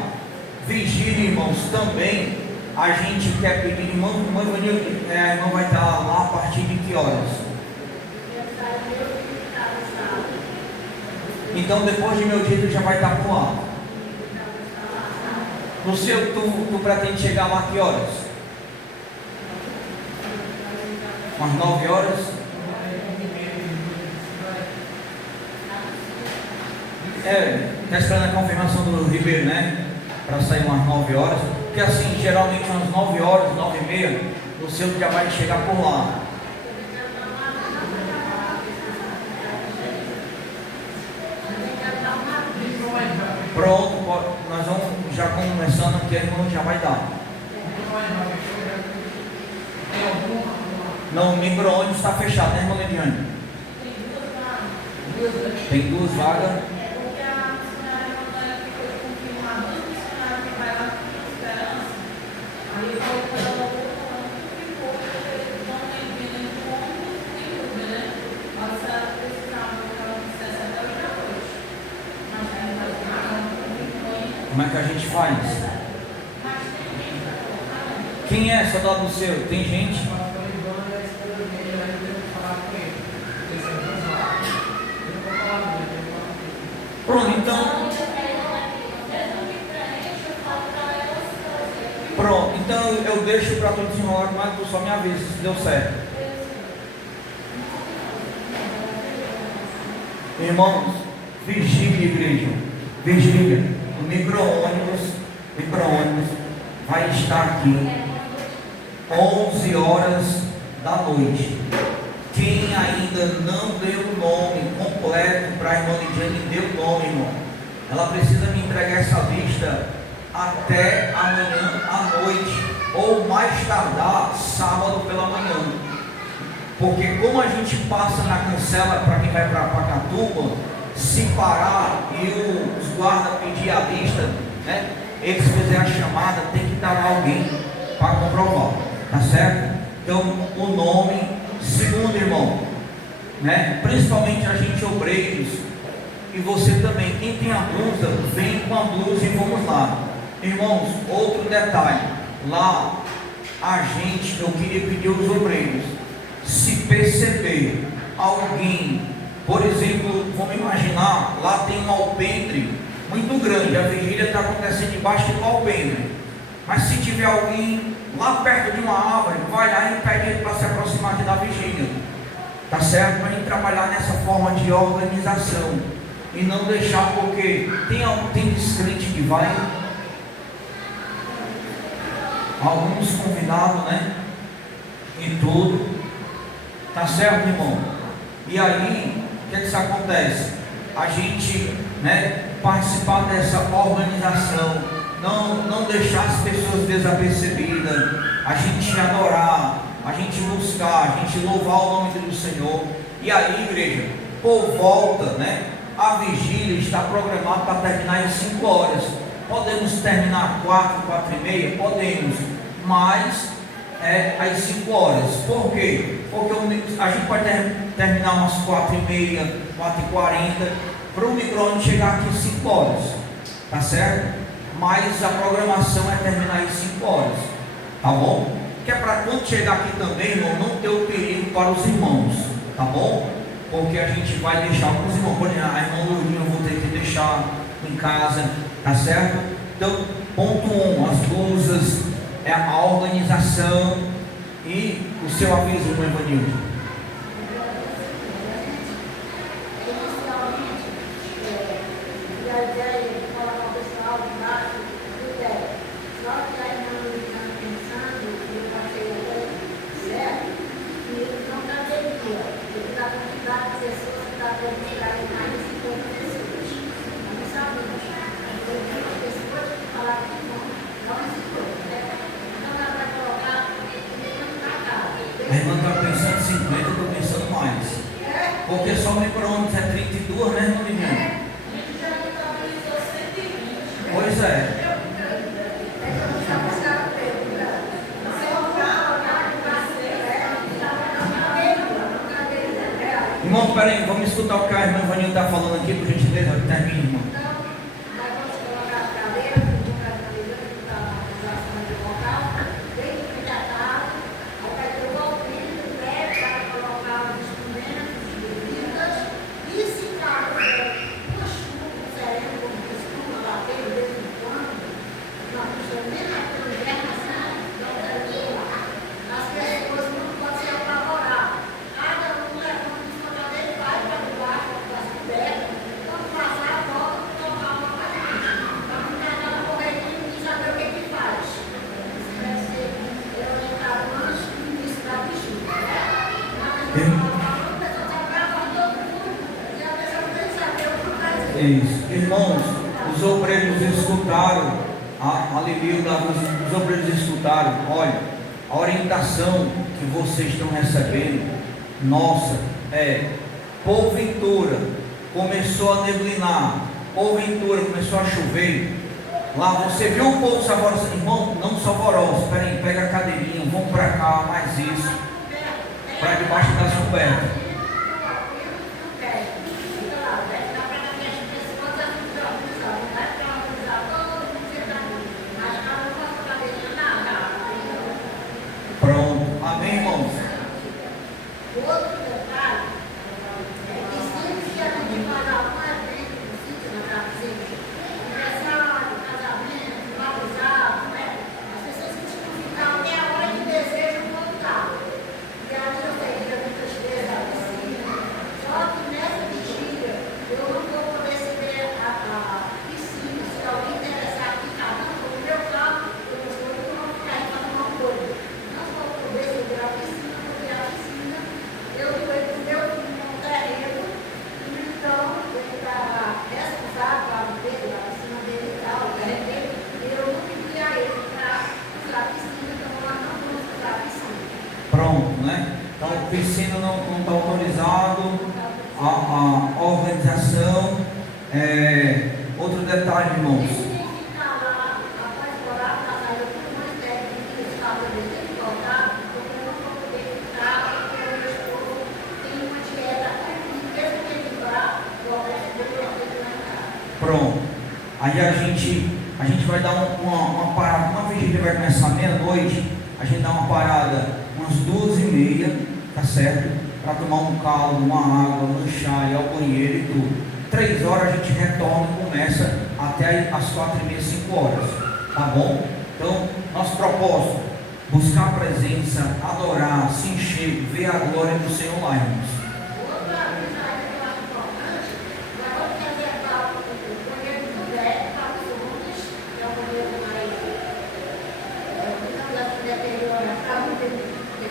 Vigília, irmãos, também a gente quer pedir, irmão, irmão vai estar lá a partir de que horas? Então depois de meu dia já vai estar por lá. No seu, tu pretende chegar lá a que horas? Umas 9 horas? Está esperando a confirmação do Ribeiro, né? Para sair umas 9 horas. Porque assim, geralmente umas 9 horas, 9h30, o seu já vai chegar por lá. Pronto, nós vamos já começando aqui, a irmã já vai dar. Não, o micro-ônibus está fechado, né, irmã Lidiane? Tem 2 vagas. Como é que a gente faz? Quem é soldado do seu? Tem gente? Pronto, então. Pronto, então eu deixo para tu desenrolar, mas tu só me avisa se deu certo. Irmãos, vigília, igreja. Vigília. O micro-ônibus vai estar aqui 11 horas da noite. Quem ainda não deu o nome completo para a irmã Lidiane, deu o nome, irmão. Ela precisa me entregar essa lista até amanhã à noite, ou mais tardar sábado pela manhã. Porque como a gente passa na cancela para quem vai para Pacatuba, se parar e os guardas pedir a lista, né, eles fizerem a chamada, tem que dar lá alguém para comprovar, tá certo? Então o nome, segundo, irmão, né, principalmente a gente obreiros, e você também, quem tem a blusa, vem com a blusa e vamos lá. Irmãos, outro detalhe, lá a gente, eu queria pedir aos obreiros, se perceber alguém, por exemplo, vamos imaginar, lá tem um alpendre muito grande, a vigília está acontecendo debaixo de um alpendre, mas se tiver alguém lá perto de uma árvore, vai lá e pede ele para se aproximar da vigília, tá certo? Para a gente trabalhar nessa forma de organização e não deixar, porque tem descrente que vai, alguns convidados, né? E tudo, tá certo, irmão? E aí, o que isso acontece? A gente, né, participar dessa organização, não deixar as pessoas desapercebidas, a gente adorar, a gente buscar, a gente louvar o nome do Senhor. E aí, igreja, por volta, né? A vigília está programada para terminar em 5 horas. Podemos terminar 4h30? Podemos, mas às 5 horas. Por quê? Porque a gente pode terminar umas 4h30, 4h40, para o micro-ondas chegar aqui 5 horas, tá certo? Mas a programação é terminar em 5 horas, tá bom? Que é para quando chegar aqui também, irmão, não ter o perigo para os irmãos, tá bom? Porque a gente vai deixar alguns irmãos, por exemplo, a irmã Lourdinha eu vou ter que deixar em casa, tá certo? Então, ponto 1, as blusas, a organização e o seu aviso, irmão Evanildo. A irmã está pensando 50, eu estou pensando mais. Porque só o micro-ondas é 32, né, irmã Viviane? Pois é. Irmão, peraí, vamos escutar o que a irmã Vaninha está falando aqui, por gentileza, termine, irmão. Isso. Irmãos, os obreiros escutaram, os obreiros escutaram, olha, a orientação que vocês estão recebendo, nossa, porventura, começou a neblinar, porventura, começou a chover, lá você viu o povo saboroso, irmão, não saboroso, peraí, pega a cadeirinha, vamos para cá, mais isso, para debaixo das cobertas. Amém, irmãos? Outro detalhe é que sempre que a gente vai dar um evento no sítio na Brasil, aniversário, casamento, batizado, né? As pessoas costumam ficar meia hora de desejo no altar. E ali eu tenho muitas vezes né? Então, piscina não está autorizado, a organização. Outro detalhe, irmãos. Quem tem que ficar lá após orar para sair com mais técnicos que está também tem que voltar, porque eu não vou poder ficar, porque o meu esposo tem uma dieta, e mesmo que ele vá, o Alberto deu uma coisa lá em casa. Pronto. Aí a gente vai dar uma parada. Uma vigília vai começar meia-noite, a gente dá uma parada umas 2h30, tá certo? Para tomar um caldo, uma água, lanchar, ir ao banheiro e tudo. 3 horas a gente retorna e começa até as 4h30, 5 horas, tá bom? Então, nosso propósito, buscar a presença, adorar, se encher, ver a glória do Senhor lá, irmãos. Outra coisa que eu acho importante, nós vamos reservar o banheiro do velho para os homens, que é o banheiro mais, não dá para deteriorar, para não ter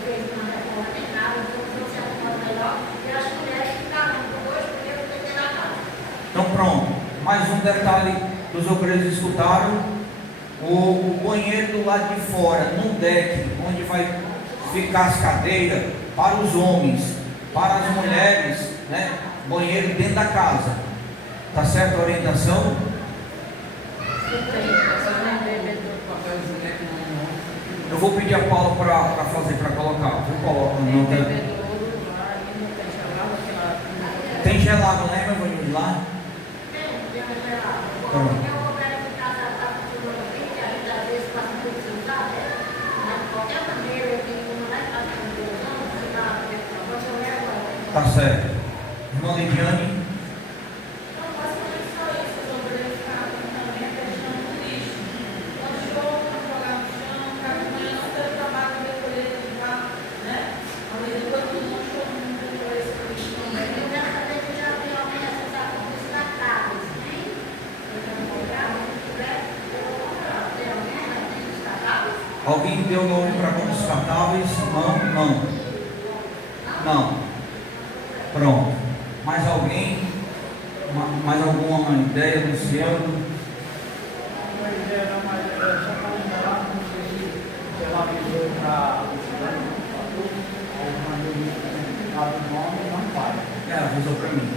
feito uma reforma nem nada, então não se arrumar melhor, e as mulheres ficaram com 2 banheiros que tem na casa. Então pronto, mais um detalhe que os obreiros escutaram, o banheiro do lado de fora, no deck, onde vai ficar as cadeiras, para os homens, para as mulheres, né? Banheiro dentro da casa, tá certo a orientação? Eu vou pedir a Paula para fazer, para colocar, viu, Paula? Não tem... Tem gelado, né, meu banheiro lá? Tem uma gelada. Pronto. Eu vou ver que casa está funcionando aqui, que a gente às vezes passa por usar, né? Mas de qualquer maneira, eu tenho uma lá em casa com televisão, você está vou te olhar agora. Tá certo. Irmã Lidiane, Não, basicamente só isso, os obreiros ficaram também deixando o lixo. Quando chove, quando jogar no chão, cara de manhã não teve trabalho de recolher, de limpar, né? Aí depois do não chove, não recolher esse lixo também. Eu quero saber se já tem alguém acessado com descartáveis, hein? Eu já vou comprar, se tiver, eu vou comprar. Tem alguém que tem descartáveis? alguém deu nome para como descartáveis? Não. Não. Pronto. Mais alguém? Mais alguma ideia, Luciano? Uma ideia não, mas só para lembrar, não sei se ela avisou para o estudante, alguma vez o nome, não vai. Ela avisou para mim.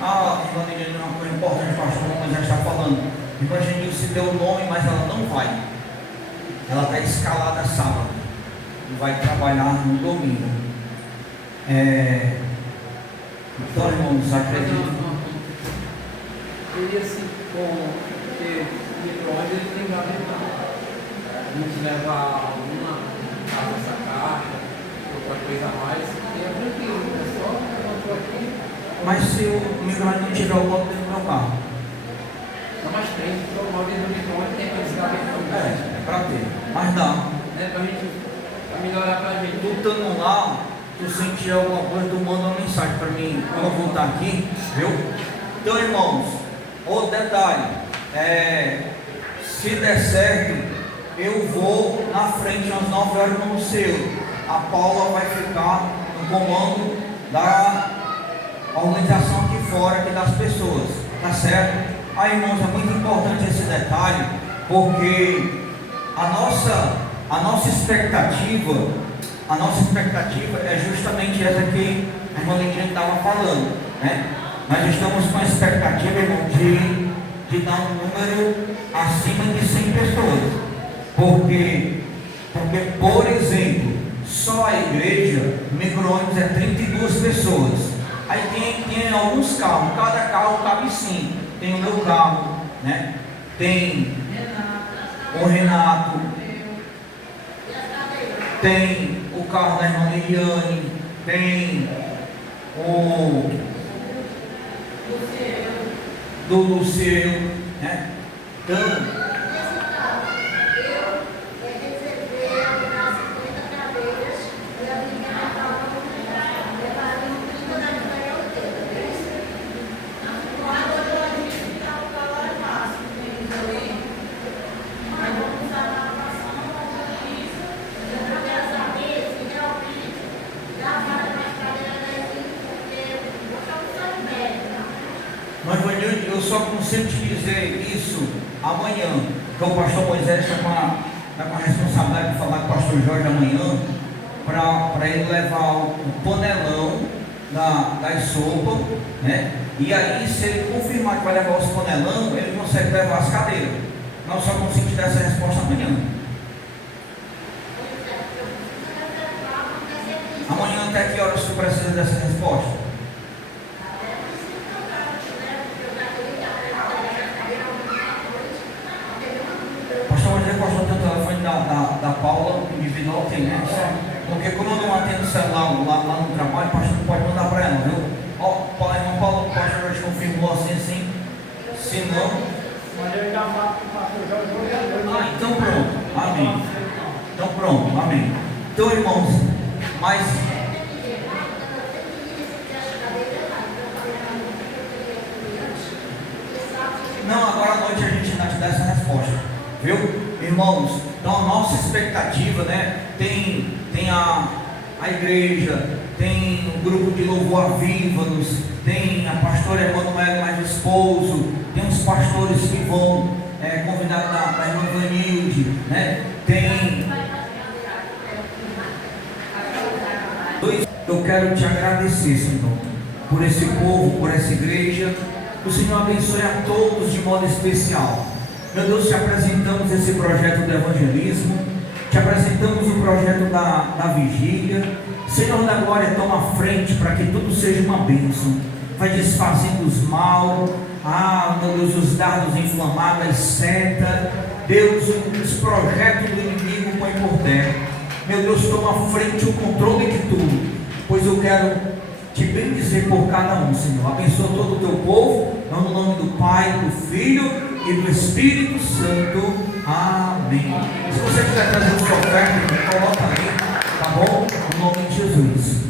Irmã Lidiane, uma coisa importante, pastor, mas já está falando. Irmã Genilce deu o nome, mas ela não vai. Ela está escalada sábado e vai trabalhar no domingo. Então, irmãos, acredito. Queria se porque o micro-ondas ele tem gaveta. A gente leva alguma casa essa caixa, outra coisa a mais, e é tranquilo, é só eu aqui. Mas se o micro-ondas não tiver o modo dentro do meu carro? Não, mas tem, uma vez no micro-ondas tem aqueles gavetões. É para ter. Mas não. Pra gente, pra melhorar pra gente. Tu estando lá, tu sentir alguma coisa, tu manda uma mensagem para mim quando eu voltar aqui, viu? Então, irmãos, outro detalhe, se der certo, eu vou na frente às 9 horas no seu. A Paula vai ficar no comando da organização aqui fora, aqui das pessoas, tá certo? Aí, irmãos, é muito importante esse detalhe, porque a nossa expectativa é justamente essa que a irmã Lidiane estava falando, né? Nós estamos com a expectativa, irmão, de dar um número acima de 100 pessoas. Porque, por exemplo, só a igreja, o micro-ônibus é 32 pessoas. Aí tem alguns carros, cada carro cabe 5. Tem o meu carro, né? Tem o Renato, tem o carro da irmã Lidiane, tem o do Luciano, né? Então, Nesse caso, eu reservei as 50 cadeiras e a minha levaria um 30 da minha roteira, é isso? Agora a gente fica o calor máximo, tem isso aí. Mas vamos usar a natação, isso. Eu quero saber se realmente já vale mais cadeira daqui, porque eu estou usando médica. mas eu só consigo te dizer isso amanhã, porque o pastor Moisés está com a responsabilidade de falar com o pastor Jorge amanhã, para ele levar o panelão das sopas, né? E aí, se ele confirmar que vai levar os panelão, ele consegue levar as cadeiras. Nós só conseguimos dar essa resposta amanhã. Amanhã até que horas tu precisa dessa resposta? Pastor, hoje eu gosto do telefone da Paula, individual, tem, né? Porque como eu não atendo o celular lá no trabalho, o pastor não pode mandar para ela, viu? Ó, irmão Paulo, o pastor já confirmou assim, se não... Mas eu já falo com o pastor Jorge hoje à noite. Ah, então pronto, amém. Então pronto, amém. Então, irmãos, mas... Não, agora à noite a gente ainda te dá essa resposta, viu? Irmãos, então a nossa expectativa, né? Tem a igreja, tem o grupo de louvor Aviva-nos, tem a pastora Emanuele mais o esposo, tem os pastores que vão convidar da irmã Vanilde, né? Eu quero te agradecer, Senhor, por esse povo, por essa igreja. O Senhor abençoe a todos de modo especial. Meu Deus, te apresentamos esse projeto do evangelismo, te apresentamos o projeto da vigília. Senhor da glória, toma a frente para que tudo seja uma bênção. Vai desfazendo os mal, meu Deus, os dardos inflamados, as setas, Deus, os projetos do inimigo põe por terra. Meu Deus, toma a frente, o controle de tudo, pois eu quero te bendizer por cada um, Senhor. Abençoa todo o teu povo, no nome do Pai, do Filho e do Espírito Santo. Amém. Se você quiser trazer o seu oferta, coloca aí, tá bom? No nome de Jesus.